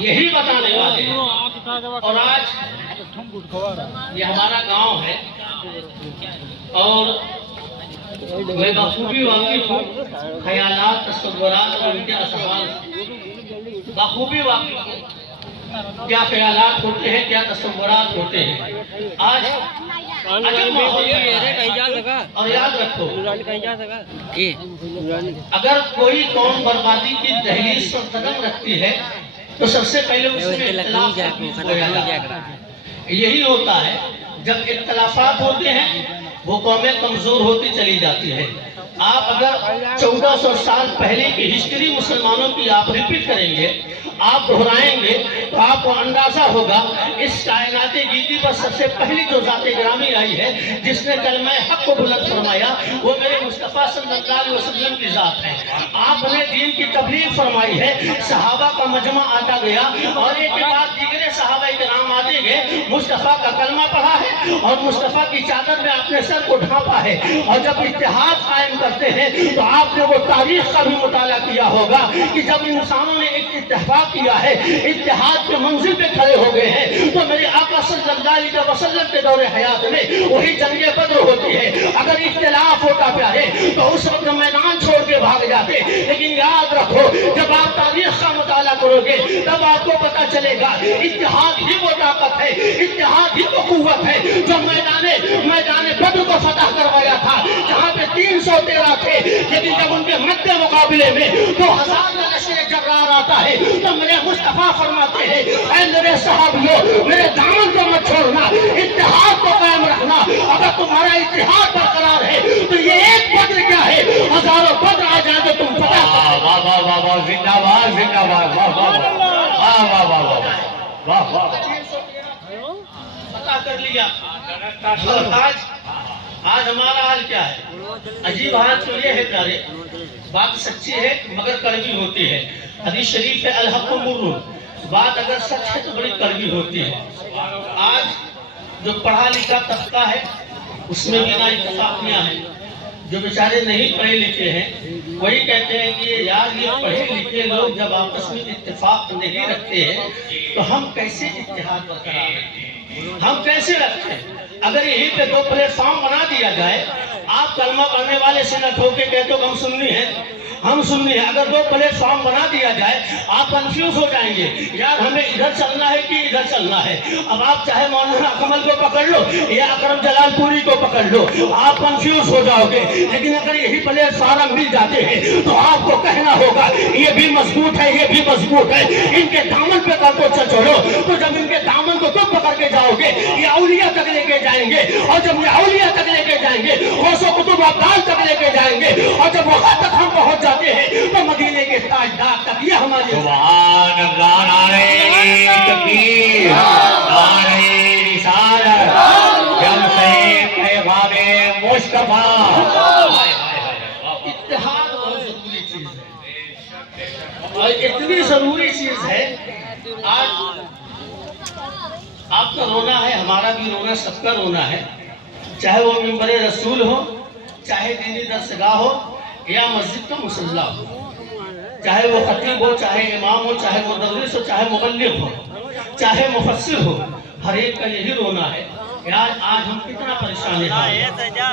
یہی بتانے والے ہیں۔ اور آج یہ ہمارا گاؤں ہے اور میں بخوبی واقف ہوں خیالات، تصورات اور ان کے اسوال بخوبی واقف ہوں، کیا خیالات ہوتے ہیں، کیا تصورات ہوتے ہیں۔ آج عجب ماحول ہے اور یاد رکھو اگر کوئی قوم بربادی کی دہلیز پر قدم رکھتی ہے تو سب سے پہلے اس میں اختلاف ہو جاتا ہے۔ یہی ہوتا ہے جب اختلافات ہوتے ہیں وہ قومیں کمزور ہوتی چلی جاتی ہے۔ آپ اگر 1400 سال پہلے کی ہسٹری مسلمانوں کی آپ ریپیٹ کریں گے، آپ دہرائیں گے تو آپ کو اندازہ ہوگا اس کائنات گیتی پر سب سے پہلی جو ذات گرامی آئی ہے جس نے کلمہ حق کو بلند فرمایا وہ میرے مصطفیٰ صلی اللہ علیہ وسلم کی ذات ہے۔ آپ نے دین کی تبلیغ فرمائی ہے، صحابہ کا مجمع آتا گیا اور ایک کے بعد دیگرے صحابہ کرام آتے گئے، مصطفیٰ کا کلمہ پڑھا ہے اور مصطفیٰ کی چادر میں آپ نے سر کو ڈھانپا ہے۔ اور جب اتحاد قائم کرتے ہیں تو آپ نے وہ تاریخ کا بھی مطالعہ کیا ہوگا کہ جب انسانوں نے ایک اتحاد کیا ہے، اتحاد کے منزل پہ کھڑے ہو گئے ہیں، تو میرے آقا صلی اللہ علیہ وسلم کے دور حیات میں وہی جنگ بدر ہوتی ہے۔ اگر اختلاف ہوتا پیارے تو اس وقت میدان چھوڑ کے بھاگ جاتے، لیکن یاد رکھو جب آپ تاریخ کا مطالعہ کرو گے تب آپ کو پتا چلے گا اتحاد ہی وہ طاقت ہے، اتحاد ہی وہ قوت ہے جو میدان بدر کو فتح کروایا تھا، جہاں پہ 313 تھے، لیکن جب ان کے مد مقابلے میں 2000 کا لشکر جرار آتا ہے تو میرے مصطفیٰ فرماتے ہیں اے میرے صحابیوں میرے دامن کو مت چھوڑنا، اتحاد کو قائم رکھنا۔ اگر تمہارا اتحاد برقرار ہے تو یہ ایک بدر کیا ہے، ہزاروں بدر آ جائے تو تم فتح کرو۔ واہ واہ واہ واہ، زندہ باد زندہ باد، واہ واہ واہ واہ واہ واہ واہ واہ واہ۔ فتح کر لیا اور آج ہمارا حال کیا ہے؟ عجیب حال تو یہ ہے پیارے، بات سچی ہے مگر کڑوی ہوتی ہے۔ حدیث شریف ہے الحق مر، بات اگر سچ ہے تو بڑی کڑوی ہوتی ہے۔ آج جو پڑھا لکھا طبقہ ہے اس میں بھی نا اتفاقیاں ہیں، جو بیچارے نہیں پڑھے لکھے ہیں وہی کہتے ہیں کہ یار یہ پڑھے لکھے لوگ جب آپس میں اتفاق نہیں رکھتے ہیں تو ہم کیسے اتحاد برقرار رکھتے ہیں، ہم کیسے رکھتے ہیں؟ اگر یہی پہ 2 پلیٹ فارم بنا دیا جائے، آپ کلمہ پڑھنے والے سے نہ ٹھو کے کہتے ہو کہ ہم سنی ہیں، ہم سنی ہیں، اگر 2 پلیٹ فارم بنا دیا جائے آپ کنفیوز ہو جائیں گے، یار ہمیں ادھر چلنا ہے کہ ادھر چلنا ہے۔ اب آپ چاہے مولانا اکمل کو پکڑ لو یا اکرم جلال پوری کو پکڑ لو، آپ کنفیوز ہو جاؤ گے۔ لیکن اگر یہی پلیٹ فارم مل جاتے ہیں تو آپ کو کہنا ہوگا یہ بھی مضبوط ہے، یہ بھی مضبوط ہے، ان کے دامن پہ کر کو چڑھو۔ تو جب ان کے دامن کو تم پکڑ کے جاؤ گے یہ اولیاء تک لے کے جائیں گے، اور جب یہ اولیاء تک لے کے جائیں گے غوث و قطب ابدال تک لے کے جائیں گے، اور جب وہاں تک ہم پہنچ جاتے ہیں تو مدینے کے تاجدار تک یہ ہمارے سبحان اللہ، نعرہ تکبیر، نعرہ رسالت، جلسہ پیغام مصطفیٰ۔ اتحاد بہت ضروری چیز ہے اور اتنی ضروری چیز ہے آج آپ کا رونا ہے، ہمارا بھی رونا، سب کا رونا ہے، چاہے وہ منبر رسول ہو، چاہے دینی درسگاہ ہو یا مسجد کا مصلی ہو، چاہے وہ خطیب ہو، چاہے امام ہو، چاہے مدرس ہو، چاہے مبلغ ہو، چاہے مفسر ہو، ہر ایک کا یہی رونا ہے۔ یار آج ہم کتنا پریشان ہیں،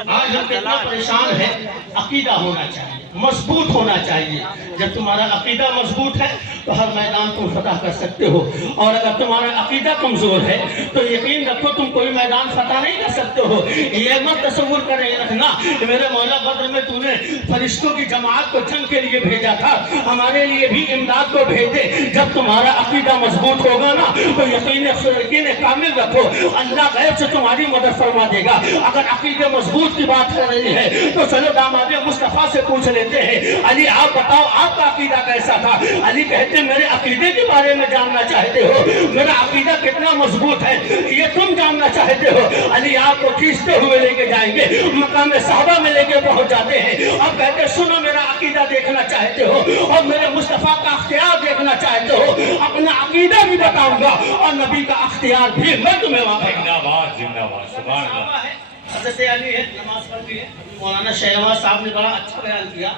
آج ہم کتنا پریشان ہیں۔ عقیدہ ہونا چاہیے، مضبوط ہونا چاہیے۔ جب تمہارا عقیدہ مضبوط ہے تو ہر میدان تم فتح کر سکتے ہو، اور اگر تمہارا عقیدہ کمزور ہے تو یقین رکھو تم کوئی میدان فتح نہیں کر سکتے ہو۔ یہ مت تصور کرے رکھنا کہ میرے مولا بدر میں تو نے فرشتوں کی جماعت کو جنگ کے لیے بھیجا تھا، ہمارے لیے بھی امداد کو بھیج دے۔ جب تمہارا عقیدہ مضبوط ہوگا نا تو یقین کامل رکھو اللہ غیب سے تمہاری مدد فرما دے گا۔ اگر عقیدہ مضبوط کی بات کر رہی ہے تو چلو داماد مصطفیٰ سے پوچھ لیتے ہیں، علی آپ بتاؤ آپ کا عقیدہ کیسا تھا؟ علی کہتے ہیں میرے عقیدے کے بارے میں جاننا چاہتے ہو، میرا عقیدہ کتنا مضبوط ہے یہ تم جاننا چاہتے ہو؟ علی آپ کو کھینچتے ہوئے لے کے جائیں گے، مقام صحابہ میں لے کے پہنچ جاتے ہیں اور کہتے ہیں سنو میرا عقیدہ دیکھنا چاہتے ہو اور میرے مصطفیٰ کا اختیار دیکھنا چاہتے ہو، اپنا عقیدہ بھی بتاؤں گا اور نبی کا اختیار بھی میں تمہیں وہاں زندہ باد زندہ باد، سبحان اللہ۔ حضرت علی ہے، نماز پڑھ لی ہے، مولانا شہنواز صاحب نے بڑا اچھا بیان کیا۔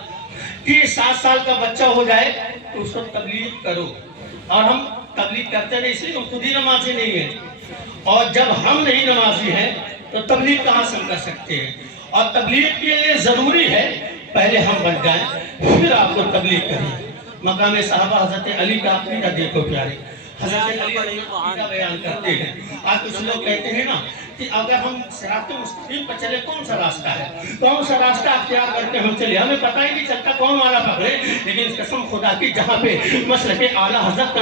کہ 7 سال کا بچہ ہو جائے تو اس کو تبلیغ کرو، اور ہم تبلیغ کرتے نہیں، اس لیے ہم خود ہی نمازی نہیں ہیں، اور جب ہم نہیں نمازی ہیں تو تبلیغ کہاں سے ہم کر سکتے ہیں؟ اور تبلیغ کے لیے ضروری ہے پہلے ہم بن جائیں، پھر آپ کو تبلیغ کریں۔ مقام صحابہ حضرت علی کا عقیدہ دیکھو پیارے، حضرت علی عقیدہ بیان کرتے ہیں۔ آج کچھ لوگ کہتے ہیں نا کہ اگر ہم صراط مستقیم پر چلے کون سا راستہ ہے، کون سا راستہ اختیار کر کے ہم چلے، ہمیں پتہ ہی نہیں چلتا کون والا پکڑے، لیکن قسم خدا کی جہاں پہ مسلک اعلیٰ حضرت